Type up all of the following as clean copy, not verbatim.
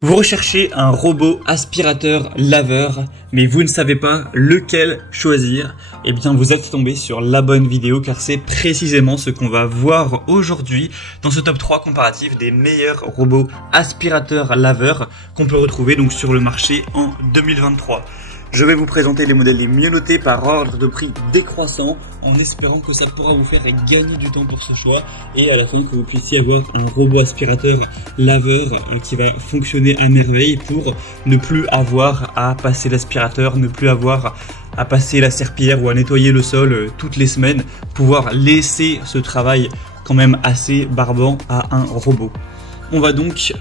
Vous recherchez un robot aspirateur laveur, mais vous ne savez pas lequel choisir. Eh bien, vous êtes tombé sur la bonne vidéo car c'est précisément ce qu'on va voir aujourd'hui dans ce top 3 comparatif des meilleurs robots aspirateurs laveurs qu'on peut retrouver donc sur le marché en 2023. Je vais vous présenter les modèles les mieux notés par ordre de prix décroissant en espérant que ça pourra vous faire gagner du temps pour ce choix et à la fin que vous puissiez avoir un robot aspirateur laveur qui va fonctionner à merveille pour ne plus avoir à passer l'aspirateur, ne plus avoir à passer la serpillière ou à nettoyer le sol toutes les semaines, pouvoir laisser ce travail quand même assez barbant à un robot. On va donc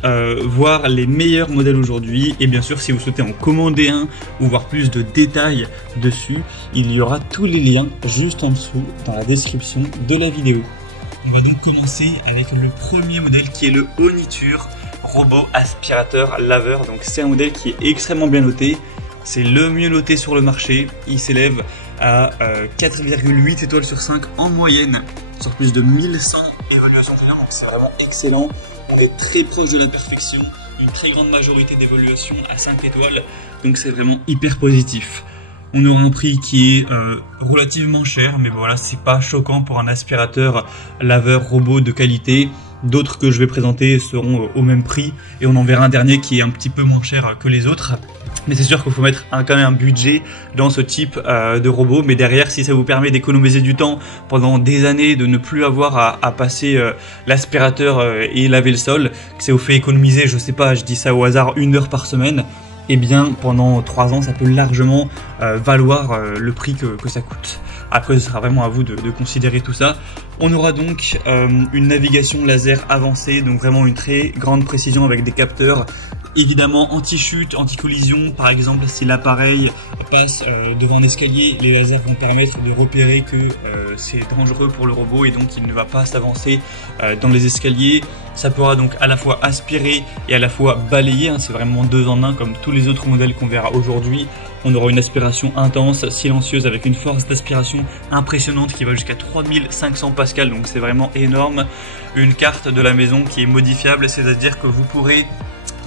voir les meilleurs modèles aujourd'hui et bien sûr si vous souhaitez en commander un ou voir plus de détails dessus, il y aura tous les liens juste en dessous dans la description de la vidéo. On va donc commencer avec le premier modèle qui est le Oniture robot aspirateur laveur. Donc c'est un modèle qui est extrêmement bien noté, c'est le mieux noté sur le marché, il s'élève à 4,8 étoiles sur 5 en moyenne sur plus de 1100 évaluations clients, donc c'est vraiment excellent. On est très proche de la perfection, une très grande majorité d'évaluations à 5 étoiles, donc c'est vraiment hyper positif. On aura un prix qui est relativement cher, mais voilà, c'est pas choquant pour un aspirateur laveur robot de qualité. D'autres que je vais présenter seront au même prix et on en verra un dernier qui est un petit peu moins cher que les autres. Mais c'est sûr qu'il faut mettre quand même un budget dans ce type de robot. Mais derrière, si ça vous permet d'économiser du temps pendant des années, de ne plus avoir à passer l'aspirateur et laver le sol, que ça vous fait économiser, je sais pas, je dis ça au hasard, 1 heure par semaine, eh bien pendant 3 ans, ça peut largement valoir le prix que ça coûte. Après, ce sera vraiment à vous de considérer tout ça. On aura donc une navigation laser avancée, donc vraiment une très grande précision avec des capteurs. Évidemment anti-chute, anti-collision, par exemple si l'appareil passe devant un escalier, les lasers vont permettre de repérer que c'est dangereux pour le robot et donc il ne va pas s'avancer dans les escaliers. Ça pourra donc à la fois aspirer et à la fois balayer, c'est vraiment 2 en 1 comme tous les autres modèles qu'on verra aujourd'hui. On aura une aspiration intense, silencieuse avec une force d'aspiration impressionnante qui va jusqu'à 3500 pascal, donc c'est vraiment énorme. Une carte de la maison qui est modifiable, c'est-à-dire que vous pourrez...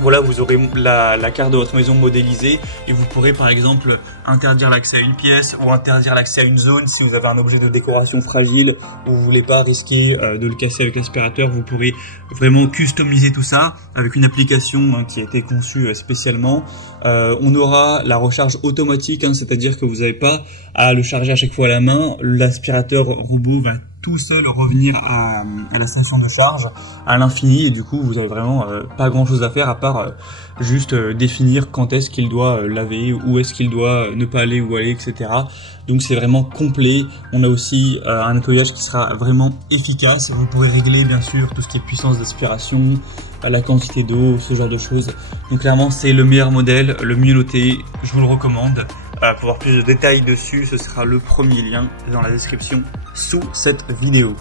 Voilà, vous aurez la carte de votre maison modélisée et vous pourrez par exemple interdire l'accès à une pièce ou interdire l'accès à une zone si vous avez un objet de décoration fragile ou vous voulez pas risquer de le casser avec l'aspirateur. Vous pourrez vraiment customiser tout ça avec une application qui a été conçue spécialement. On aura la recharge automatique, c'est-à-dire que vous n'avez pas à le charger à chaque fois à la main. L'aspirateur robot va tout seul revenir à la station de charge à l'infini et du coup vous avez vraiment pas grand chose à faire à part juste définir quand est-ce qu'il doit laver, où est-ce qu'il doit ne pas aller, où aller, etc. Donc c'est vraiment complet. On a aussi un nettoyage qui sera vraiment efficace. Vous pourrez régler bien sûr tout ce qui est puissance d'aspiration, la quantité d'eau, ce genre de choses. Donc clairement c'est le meilleur modèle, le mieux noté, je vous le recommande. Pour voir plus de détails dessus, ce sera le premier lien dans la description sous cette vidéo.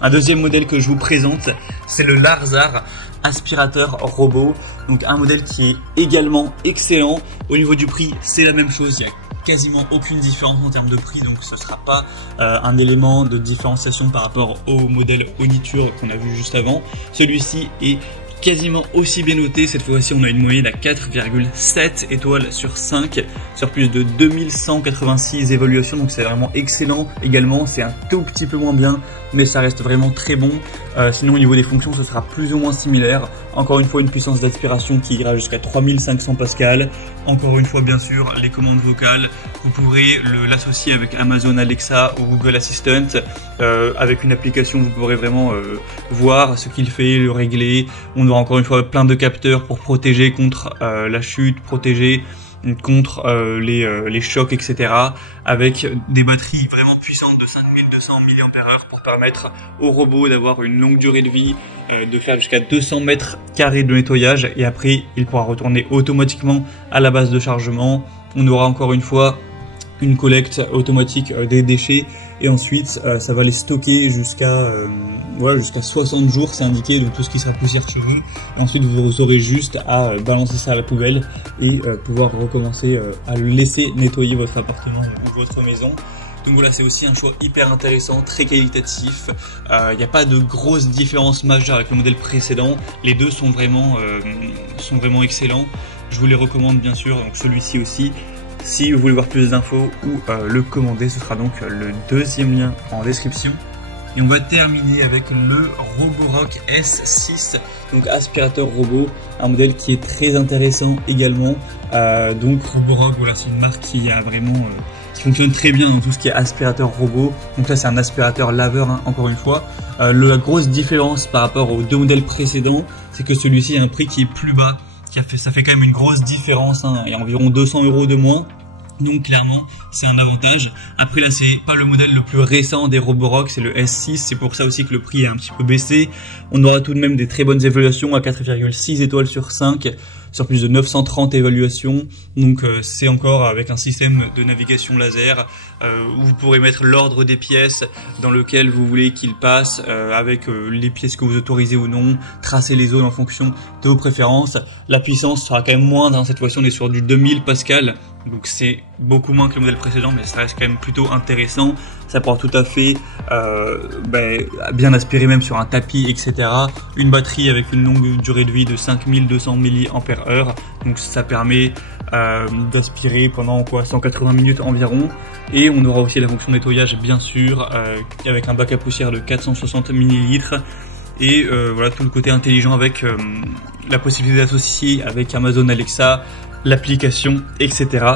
Un deuxième modèle que je vous présente, c'est le Larzar aspirateur robot. Donc un modèle qui est également excellent. Au niveau du prix, c'est la même chose. Il n'y a quasiment aucune différence en termes de prix, donc ce ne sera pas un élément de différenciation par rapport au modèle Oniture qu'on a vu juste avant. Celui-ci est quasiment aussi bien noté, cette fois-ci on a une moyenne à 4,7 étoiles sur 5 sur plus de 2186 évaluations, donc c'est vraiment excellent. Également c'est un tout petit peu moins bien mais ça reste vraiment très bon. Sinon au niveau des fonctions ce sera plus ou moins similaire. Encore une fois une puissance d'aspiration qui ira jusqu'à 3500 pascal. Encore une fois bien sûr les commandes vocales, vous pourrez l'associer avec Amazon Alexa ou Google Assistant. Avec une application vous pourrez vraiment voir ce qu'il fait, le régler. On aura encore une fois plein de capteurs pour protéger contre la chute, protéger contre les chocs, etc. Avec des batteries vraiment puissantes de 5200 mAh pour permettre au robot d'avoir une longue durée de vie, de faire jusqu'à 200 mètres carrés de nettoyage et après il pourra retourner automatiquement à la base de chargement. On aura encore une fois une collecte automatique des déchets et ensuite ça va les stocker jusqu'à 60 jours, c'est indiqué, donc tout ce qui sera poussière sur eux. Et ensuite vous aurez juste à balancer ça à la poubelle et pouvoir recommencer à le laisser nettoyer votre appartement ou votre maison. Donc voilà, c'est aussi un choix hyper intéressant, très qualitatif. Il n'y a pas de grosse différence majeure avec le modèle précédent. Les deux sont vraiment excellents. Je vous les recommande bien sûr, donc celui-ci aussi. Si vous voulez voir plus d'infos ou le commander, ce sera donc le deuxième lien en description. Et on va terminer avec le Roborock S6, donc aspirateur robot, un modèle qui est très intéressant également. Donc Roborock, voilà, c'est une marque qui a vraiment qui fonctionne très bien dans tout ce qui est aspirateur robot. Donc là c'est un aspirateur laveur, hein, encore une fois. La grosse différence par rapport aux deux modèles précédents, c'est que celui-ci a un prix qui est plus bas. Ça fait quand même une grosse différence, hein, il y a environ 200 € de moins. Donc clairement c'est un avantage. Après là c'est pas le modèle le plus récent des Roborock, c'est le S6, c'est pour ça aussi que le prix est un petit peu baissé. On aura tout de même des très bonnes évaluations à 4,6 étoiles sur 5 sur plus de 930 évaluations. Donc c'est encore avec un système de navigation laser où vous pourrez mettre l'ordre des pièces dans lequel vous voulez qu'il passe, avec les pièces que vous autorisez ou non, tracer les zones en fonction de vos préférences. La puissance sera quand même moindre, hein. Cette fois-ci on est sur du 2000 Pascal, donc c'est beaucoup moins que le modèle précédent, mais ça reste quand même plutôt intéressant. Ça pourra tout à fait bien aspirer même sur un tapis, etc. Une batterie avec une longue durée de vie de 5200 mAh, donc ça permet d'aspirer pendant 180 minutes environ. Et on aura aussi la fonction nettoyage bien sûr, avec un bac à poussière de 460 ml. Et voilà, tout le côté intelligent avec la possibilité d'associer avec Amazon Alexa, l'application, etc.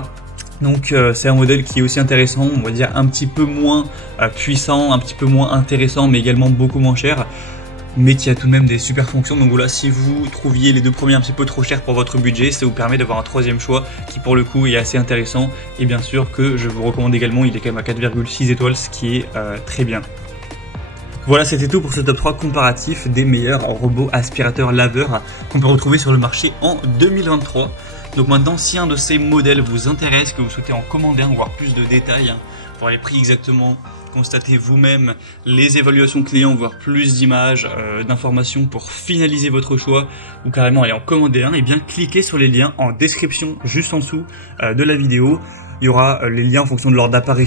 Donc c'est un modèle qui est aussi intéressant, on va dire un petit peu moins puissant, un petit peu moins intéressant, mais également beaucoup moins cher, mais qui a tout de même des super fonctions. Donc voilà, si vous trouviez les deux premiers un petit peu trop chers pour votre budget, ça vous permet d'avoir un troisième choix qui pour le coup est assez intéressant. Et bien sûr que je vous recommande également, il est quand même à 4,6 étoiles, ce qui est très bien. Voilà, c'était tout pour ce top 3 comparatif des meilleurs robots aspirateurs laveurs qu'on peut retrouver sur le marché en 2023. Donc maintenant, si un de ces modèles vous intéresse, que vous souhaitez en commander un, voir plus de détails, voir les prix exactement, constater vous-même les évaluations clients, voir plus d'images, d'informations pour finaliser votre choix, ou carrément aller en commander un, et bien cliquez sur les liens en description juste en dessous de la vidéo. Il y aura les liens en fonction de l'ordre d'apparition